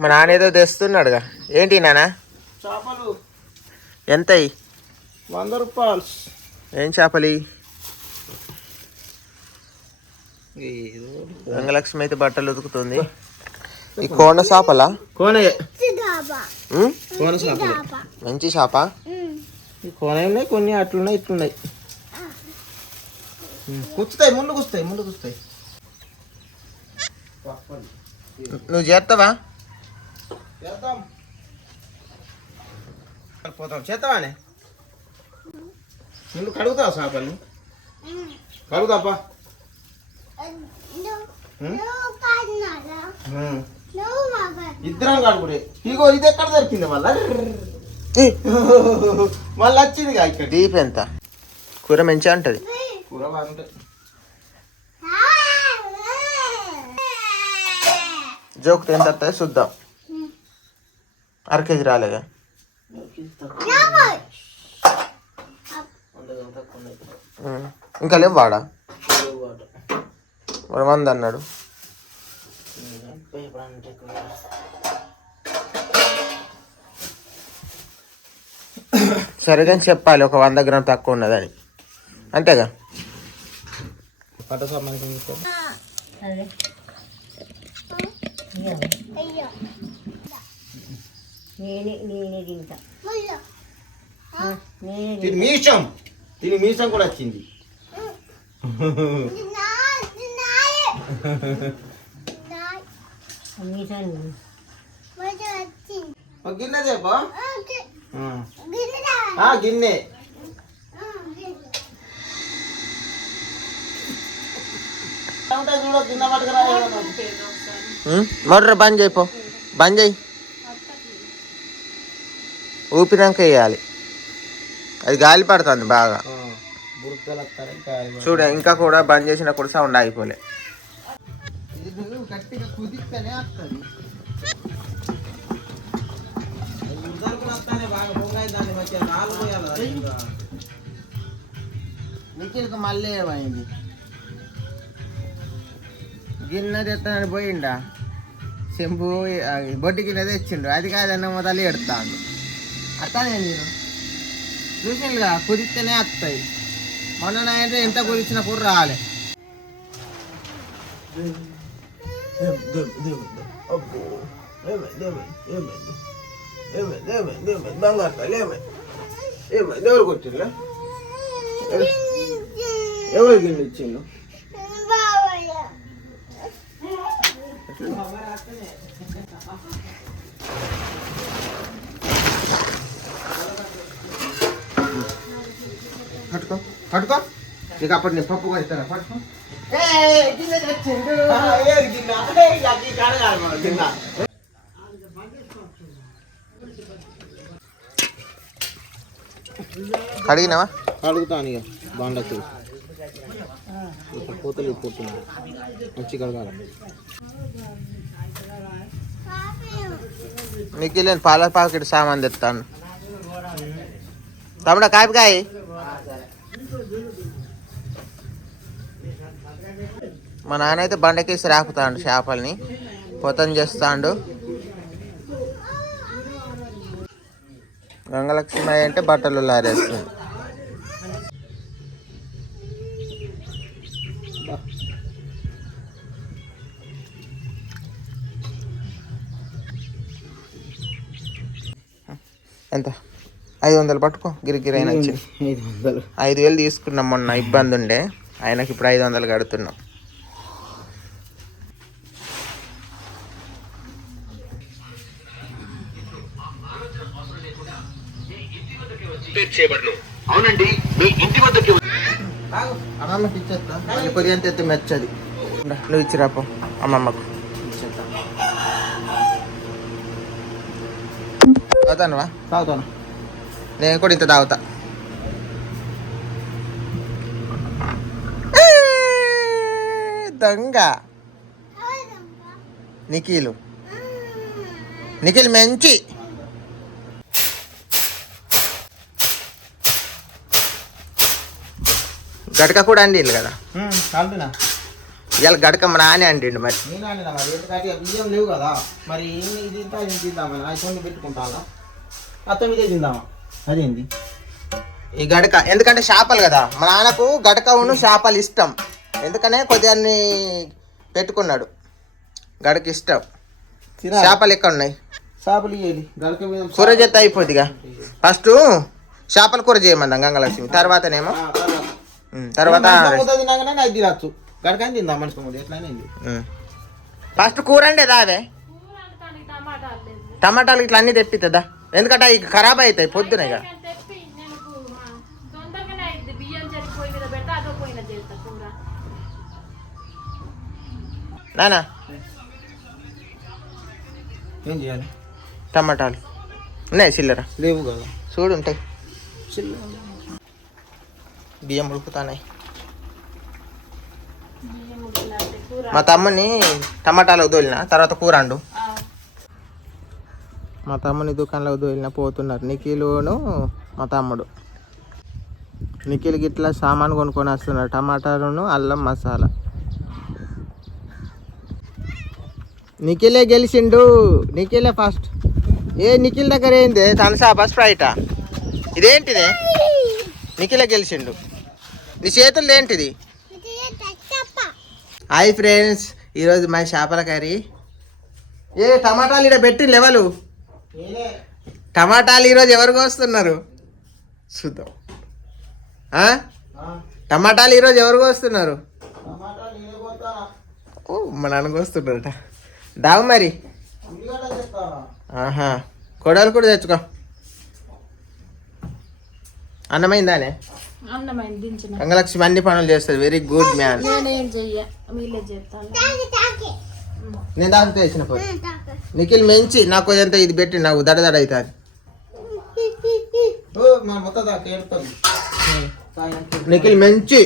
మా నాన్న ఏదో తెస్తున్నాడుగా. ఏంటి నాన్న? చేపలు. ఎంత? 100 రూపాయలు. ఏం చేపలి? రంగలక్ష్మి అయితే బట్టలు ఉతుకుతుంది. ఈ కోన చేపలా? కోన చేప, మంచి చేప. కోన ఉన్నాయి, కొన్ని అట్లున్నాయి, ఇట్లున్నాయి. కూర్చుతాయి, ముందు కూస్తాయి. నువ్వు చేస్తావా? చేస్తావానే? ముందు కడుగుతావా చేపల్ని? కడుగుతాపా. ఇద్దరం కడుగుడే. ఇగో ఇది ఎక్కడ దొరికింది మళ్ళీ వచ్చింది ఇక్కడ. డీప్ ఎంత? కూర మంచిగా ఉంటుంది. కూర బాగుంటుంది. జోక్ ఎంత వస్తుంది చూద్దాం. 1/2 కేజీ రాలేగా? ఇంకా లేవు వాడా? వాడు 100 అన్నాడు. సరే కానీ చెప్పాలి ఒక 100 గ్రాములు తక్కువ ఉన్నదని, అంతేగా? పట్ట సామాన్ తిని మీసం కూడా వచ్చింది. గిన్నె చెప్పా. గిన్నె మర్ర బంద్ చేయిపో, బంద్ చేయి. ఊపినాక వేయాలి. అది గాలి పడుతుంది బాగా. చూడ ఇంకా కూడా బంద్ చేసినా కూడా సౌండ్ ఆగిపోలే. గట్టిగా కుదిస్తేనే వస్తుంది. నిఖిల్కి మళ్ళీ ఏమైంది? గిన్నె తెస్తానని పోయిండా? చెంపు బొడ్డి గిన్నె తెచ్చిండు. అది కాదన్న మొదలు ఎడతాడు. అట్లానే మీరు చూసిండుగా, కుదిస్తేనే వస్తాయి. మొన్న అయితే ఎంత కుదిచ్చినా కూడా రాలే. ఎవరు కొట్టిండ్రా? ఎవరు గిన్నె ఇచ్చిండు? పట్టుకో పట్టుకో. నీకు అప్పటి నేను పప్పు ఇస్తాను. పట్టుకో. కడిగినావా? కడుగుతాను ఇక బాండకి. పూతలు పోతుంది, మంచి కడగాల. నీకు నేను పాల ప్యాకెట్ సామాన్ తెస్తాను. తమ్ముడా కాయపకాయ. మా నాన్న అయితే బండకేసి రాకుతాడు చేపల్ని, పొతం చేస్తాడు. గంగలక్ష్మి అంటే బట్టలు లారేస్తుంది. ఎంత? 500 పట్టుకో. గిరిగిరి అయినా వచ్చింది. 5,000 తీసుకున్నాం మొన్న, ఇబ్బంది ఉండే. ఆయనకి ఇప్పుడు 500 కడుతున్నాం. అవునండి, మీ ఇంటి వద్దకి అమ్మమ్మకి ఇచ్చేస్తా. కొద్దిగా ఎంత మెచ్చది. నువ్వు ఇచ్చిరాపో అమ్మమ్మకు. తాగుతానువా? తాగుతాను. నేను కూడా ఇంత తాగుతా. దొంగ నిఖిల్ మంచి. గడక కూడా అండి కదా. ఇవాళ గడక మా నానే అండిండు మరి. నేను అన్నా మరి ఎందుకంటే బియ్యం లేవు కదా మరి ఇది ఇంత ఇది తిందామని అయిపోయింది పెట్టుకుంటాను మొత్తం ఇదే తిందామా అదేంది ఈ గడక ఎందుకంటే చేపలు కదా మా నాన్నకు గడక ఉన్న చేపలు ఇష్టం ఎందుకనే కొద్దిగా పెట్టుకున్నాడు గడక ఇష్టం. చేపలు ఎక్కడ ఉన్నాయి చేపలు ఇవ్వాలి గడక మీద కూర చేస్తే అయిపోద్దిగా. ఫస్ట్ చేపల కూర చేయమందాం గంగలక్ష్మి తర్వాతనేమో తర్వాత తిన్నాకనే అది తినచ్చు గడకని తిందాం మనిషి ముందు ఎట్లయినా ఫస్ట్ కూర అంటే దావే టమాటాలు ఇట్లా అన్నీ తెప్పిద్దా ఎందుకంటే అవి ఖరాబ్ అవుతాయి పొద్దున ఇక. నానా ఏం చేయాలి టమాటాలు ఉన్నాయి చిల్లర లేవు కదా చూడు ఉంటాయి బియ్యం ఉడుకుతాయి. మా తమ్ముని టమాటాలకు తోలిన తర్వాత కూర అండు. మా తమ్ముని దుకాణంలోకి తోలిన పోతున్నారు నిఖిలును మా తమ్ముడు. నిఖిల్ గిట్లా సామాన్ కొనుక్కొని వస్తున్నారు టమాటాలను అల్లం మసాలా. నిఖిలే గెలిచిండు నిఖిలే ఫస్ట్. నిఖిల్ దగ్గర ఏంది థమ్సాపా స్ప్రైటా ఇదేంటిదే నిఖిలే గెలిచిండు. నీ చేతుల్లో ఏంటిది? హాయ్ ఫ్రెండ్స్ ఈరోజు మా చేపల కర్రీ. టమాటాలు ఇక్కడ పెట్టి లెవలు టమాటాలు ఈరోజు ఎవరికి వస్తున్నారు చూద్దాం. టమాటాలు ఈరోజు ఎవరికి వస్తున్నారు? మా నాన్నకు వస్తున్నారట. దావు మరి కొడవలు కూడా తెచ్చుకో. అన్నమైందానే గంగలక్ష్మి అన్ని పనులు చేస్తుంది. Very good man. నేను దాంతో వేసిన పోయి నిఖిల్ మంచి నాకు ఎంత ఇది పెట్టి నాకు దడదడ అవుతుంది. నిఖిల్ మంచి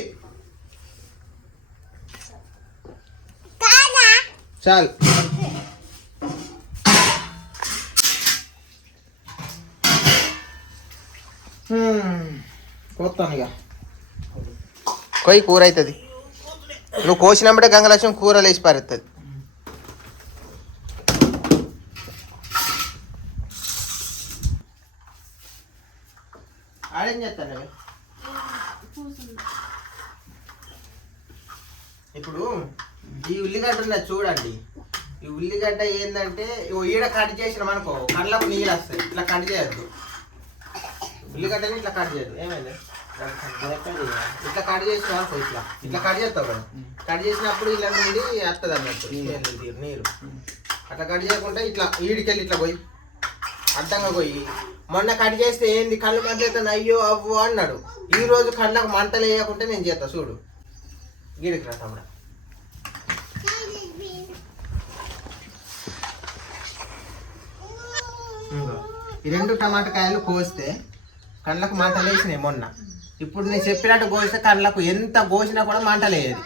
చాలు కోస్తాను ఇక కొయ్యి కూర అవుతుంది. నువ్వు కోసినప్పుడే గంగలక్ష్మి కూరలు వేసి పారేస్తుంది. ఆడేం చేస్తాను ఇప్పుడు ఈ ఉల్లిగడ్డ ఉన్నది చూడండి. ఈ ఉల్లిగడ్డ ఏంటంటే ఈడ కట్ చేసినాం అనుకో కళ్ళకు నీళ్ళు వస్తాయి. ఇట్లా కట్ చేయద్దు ఉల్లిగడ్డని ఇట్లా కట్ చేయద్దు. ఏమైంది ఇట్లా కట్ చేసిన అనుకో ఇట్లా ఇట్లా కట్ చేస్తావు కదా. కట్ చేసినప్పుడు ఇలా నుండి వస్తుంది అన్నట్టు నీరు. అట్లా కట్ చేయకుండా ఇట్లా ఈడికెళ్ళి ఇట్లా పోయి అడ్డంగా పోయి మొన్న కట్ చేస్తే ఏంది కళ్ళు మంట అయ్యో అవ్వు అన్నాడు. ఈ రోజు కళ్ళకు మంటలు వేయకుంటే నేను చేస్తా చూడు. గీడికి రా తమ్ముడా. ఈ 2 టమాటకాయలు కోస్తే కళ్ళకు మంటలు వేసినాయి మొన్న. ఇప్పుడు నేను చెప్పినట్టు కోస్తే కళ్ళకు ఎంత కోసినా కూడా మంటలు వేయదు.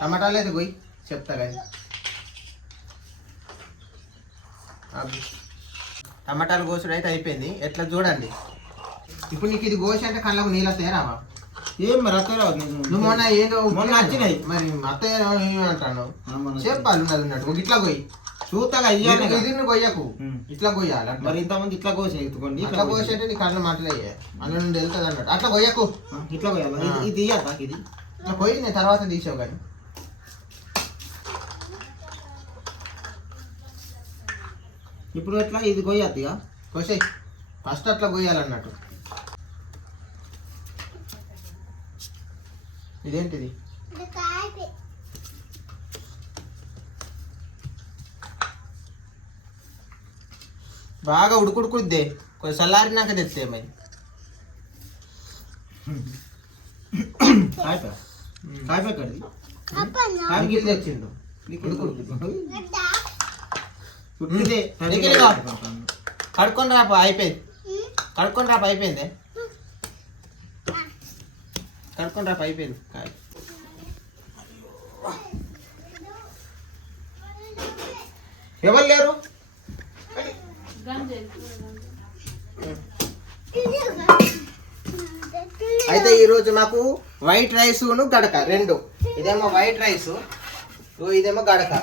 టమాటాలు అయితే పోయి చెప్తా కానీ టమాటాలు కోసుడు అయితే అయిపోయింది. ఎట్లా చూడండి ఇప్పుడు నీకు ఇది కోసి అంటే కళ్ళకు నీళ్ళు వస్తాయి రావా? ఏం మరి అత్త రావు నువ్వు మొన్న ఏదో మొన్న వచ్చినాయి మరి అత్తయ్య ఏమంటాను చెప్పాలి ఉన్నట్టు ఇట్లా పోయి చూతగా ఇది కొయ్యకు ఇట్లా కొయ్యాలి. మరి ఇంతమంది ఇట్లా కోసి ఎత్తుకోండి. ఇట్లా కోసి అంటే నీ కళ్ళ మాటలు అయ్యాయి అందులో నుండి వెళ్తుంది అన్నట్టు. అట్లా కొయ్యకు ఇట్లా కొయ్యాలి. ఇది తీయద్దా ఇది ఇట్లా కొయ్యి నేను తర్వాత తీసావు కానీ. ఇప్పుడు ఎట్లా ఇది కొయ్యద్దిగా కోసేయి ఫస్ట్ అట్లా కొయ్యాలన్నట్టు. ఇదేంటిది? బాగా ఉడుకుడుకుద్దే కొంచెం చల్లారినాక తెస్తే మరి కాయపడి తెచ్చిండు. కడుక్కొని రాపా అయిపోయింది. కడుక్కొని రాపా అయిపోయింది. కడుక్కొని రాపా అయిపోయింది. కాయ ఎవరు లేరు. అయితే ఈరోజు మాకు వైట్ రైస్ గడక 2. ఇదేమో వైట్ రైస్ ఇదేమో గడక.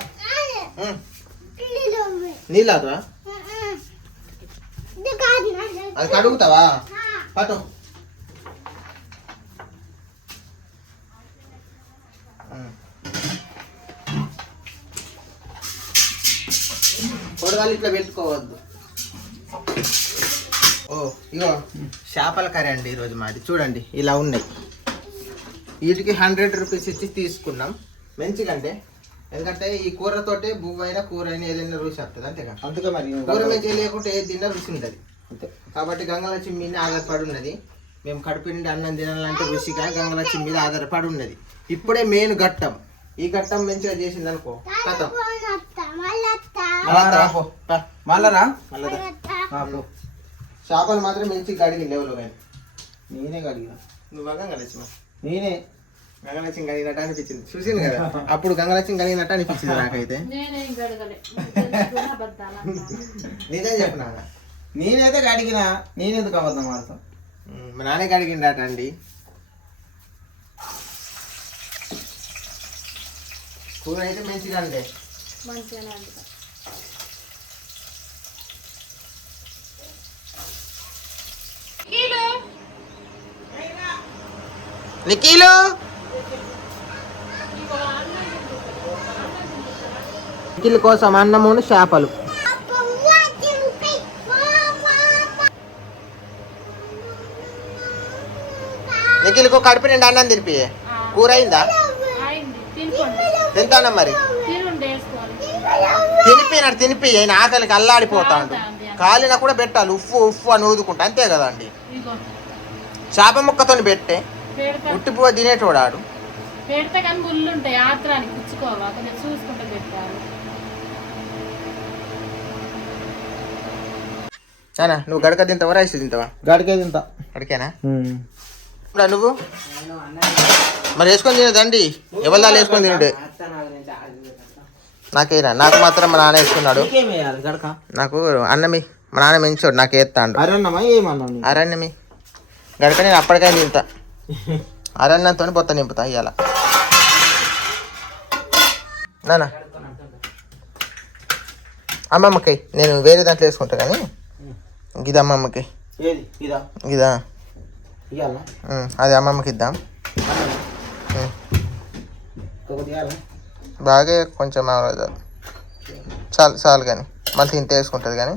నీళ్ళు అవుతావా? అది కడుగుతావా? పట్టు. పొడగాలు ఇట్లా పెట్టుకోవద్దు. ఓ ఇగో చేపల కర్రీ అండి ఈరోజు మాది. చూడండి ఇలా ఉన్నాయి. వీటికి 100 రూపీస్ ఇచ్చి తీసుకున్నాం. మంచిగా అంటే ఎందుకంటే ఈ కూరతోటే బువ్వైనా కూర అయినా ఏదైనా రుచి వస్తుంది. అంతేగా, అందుకే మరి కూర మంచిగా లేకుంటే ఏది తిన్నా రుచి ఉంటుంది. అంతే కాబట్టి గంగలక్ష్మి మీద ఆధారపడి ఉన్నది. మేము కడుపు నిండి అన్నం తినాలంటే రుచిగా గంగలక్ష్మి మీద ఆధారపడి ఉన్నది. ఇప్పుడే మెయిన్ ఘట్టం. ఈ ఘట్టం మంచిగా చేసింది అనుకో కథం. మళ్ళరా చేపలు మాత్రం మంచిగా కడిగి లెవెల్. కానీ నేనే కడిగిన. నువ్వు గంగలక్ష్మి? నేనే గంగలక్ష్మి కలిగినట్టు అనిపించింది. చూసింది కదా అప్పుడు గంగలక్ష్మి కలిగినట్టు అనిపించింది నాకైతే. నిజం చెప్పినా నేనైతే కడిగిన. నేనెందుకు అబద్ధం ఆడతాం? మా నాన్నే కడిగిండట అండి. కూర అయితే మంచిగా అంటే నిఖిలు నిఖిల్ కోసం అన్నమును చేపలు. నిఖిల్కు కడుపు నిండా అన్నం తినిపి. కూర అయిందా? తింటానా మరి? తినిపి ఆయన ఆకలికి అల్లాడిపోతాడు. కాలిన కూడా పెట్టాలి. ఉప్పు ఉప్పు అని ఊదుకుంటా. అంతే కదా అండి. చేప ముక్కతో పెట్టే ఉట్టిపువ్వ తినేటోడాడు. చానా నువ్వు గడక తింటావా రైస్ తింటావా? గడకే తింటా. గడకేనా నువ్వు? మరి వేసుకొని తినదండి. ఎవరిదా వేసుకొని తినడే. నాకేనా? నాకు మాత్రం మా నాన్న వేసుకున్నాడు. నాకు అన్నమి మా నాన్న మంచోడు. నాకు వేస్తాడు అరణ్యమి గడక. నేను అప్పటికైనా తింటా. అరణ్యంతో బొత్త నింపుతా ఇవాళ. నానా అమ్మమ్మకి నేను వేరే దాంట్లో వేసుకుంటా కానీ ఇది అమ్మమ్మకి. ఇదా? అది అమ్మమ్మకి ఇద్దాం. బాగా కొంచెం చాలు చాలు కానీ మళ్ళీ తింటే వేసుకుంటుంది కానీ.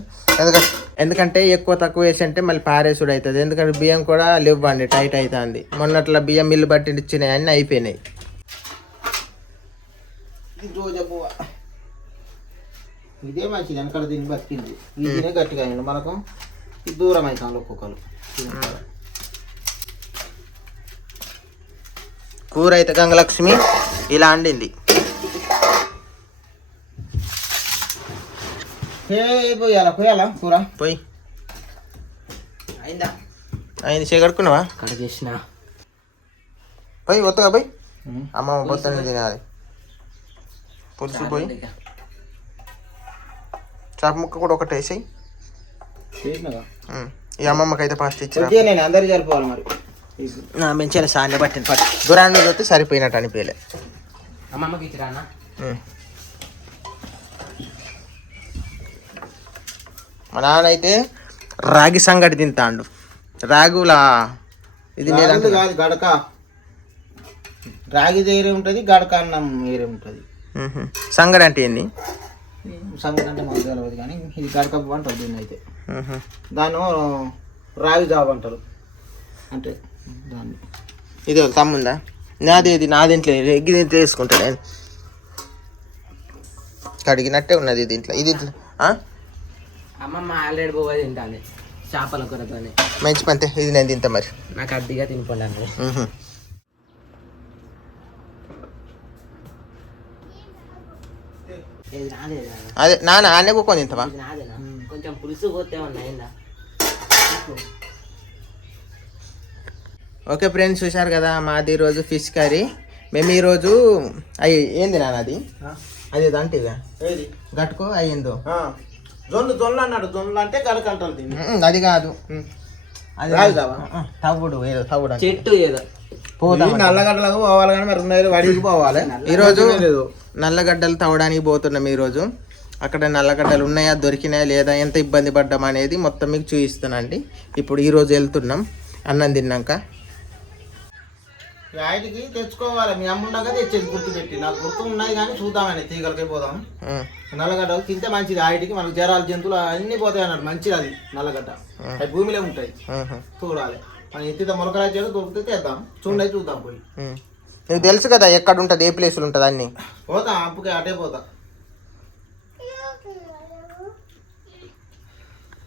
ఎందుకంటే ఎక్కువ తక్కువ వేసి అంటే మళ్ళీ పారేసుడు అవుతుంది. ఎందుకంటే బియ్యం కూడా లేవ్వండి, టైట్ అవుతుంది. మొన్నట్లా బియ్యం మిల్లు బట్టి ఇచ్చినాయి అన్నీ అయిపోయినాయి. ఇదే మంచిది. వెనకాల దీన్ని బతికింది. ఇదినే గట్టిగా అయింది. మనకు దూరం అవుతాం ఒక్కొక్కరు. కూర అయితే గంగలక్ష్మి ఇలా అండింది. పోయాలా కూర? పోయి అయిందా? అయింది. చేయగడుకున్నావా? కడిగేసిన. పోయి ఒత్తగా పోయి అమ్మమ్మ పొద్దున్న తినాలి. పులుసు పోయి చేప ముక్క కూడా ఒకటి వేసాయి. ఈ అమ్మమ్మకి అయితే ఫస్ట్ ఇచ్చి నేను అందరికి సరిపోవాలి. మరి నా మంచిగా సాన్ని పట్టింది. పట్టి దూరాన్ని చూస్తే సరిపోయినట్టు అనిపించలే. అమ్మమ్మకి ఇచ్చిరా? మా నాన్న అయితే రాగి సంగటి తింటాడు. రాగులా ఇది కాదు గడక. రాగి వేరే ఉంటుంది, గడక అన్నం వేరే ఉంటుంది. సంగడి అంటే ఏంది? సంగడి అంటే మాకు తెలియదు కానీ ఇది గడక అంటారు దీన్ని. అయితే దాన్ని రాగి జాబ్ అంటారు. అంటే దాన్ని ఇది తమ్ముందా? నాది ఇది నా దీంట్లో ఎగ్గి దీంట్లో వేసుకుంటాడు. కడిగినట్టే ఉన్నది దీంట్లో. ఇది అమ్మమ్మ ఆల్రెడీ పోయి తింటాను చేపల కూరతో. మంచి పంతే ఇది నేను తింటా. మరి నాకు అద్దిగా తినిపోండి. అదే నాన్న ఆనే కూకొని తింటావా? కొంచెం పులుసు పోతే ఉన్నాయిందా? ఓకే ఫ్రెండ్స్, చూశారు కదా మాది ఈరోజు ఫిష్ కర్రీ. మేము ఈరోజు అవి ఏంది నాన్న అది అది అంటే గట్టుకో అయ్యిందో జొన్న అన్నాడు. జొన్న అంటే గడక అంటారు. అది కాదు, అది తవ్వుడు ఏదో తవ్వుడు చెట్టు ఏదో పోతాం నల్లగడ్డలకు పోవాలి కానీ మరి ఉన్నాయి వాడికి పోవాలి. ఈరోజు నల్లగడ్డలు తవ్వడానికి పోతున్నాం. ఈరోజు అక్కడ నల్లగడ్డలు ఉన్నాయా, దొరికినాయా లేదా, ఎంత ఇబ్బంది పడ్డాం అనేది మొత్తం మీకు చూపిస్తానండి. ఇప్పుడు ఈరోజు వెళ్తున్నాం అన్నం తిన్నాక. వాటికి తెచ్చుకోవాలి. మీ అమ్మ ఉండగా తెచ్చేది గుర్తు పెట్టి. నాకు గుర్తు ఉన్నాయి కానీ చూద్దామని తీగలకి పోదాం. నల్లగడ్డలు తింటే మంచిది. వాటికి మనకు జ్వరాలు జంతువులు అన్ని పోతాయి అన్నట్టు. మంచిది అది నల్లగడ్డ. అవి భూమిలో ఉంటాయి. చూడాలి మనం ఎత్తితే మొలకలు వచ్చేది దొరికితే తెద్దాం. చూడండి చూద్దాం పోయి. నీకు తెలుసు కదా ఎక్కడ ఉంటుంది, ఏ ప్లేసులు ఉంటుంది అన్ని. పోతాం అప్పుకే అటే పోతా.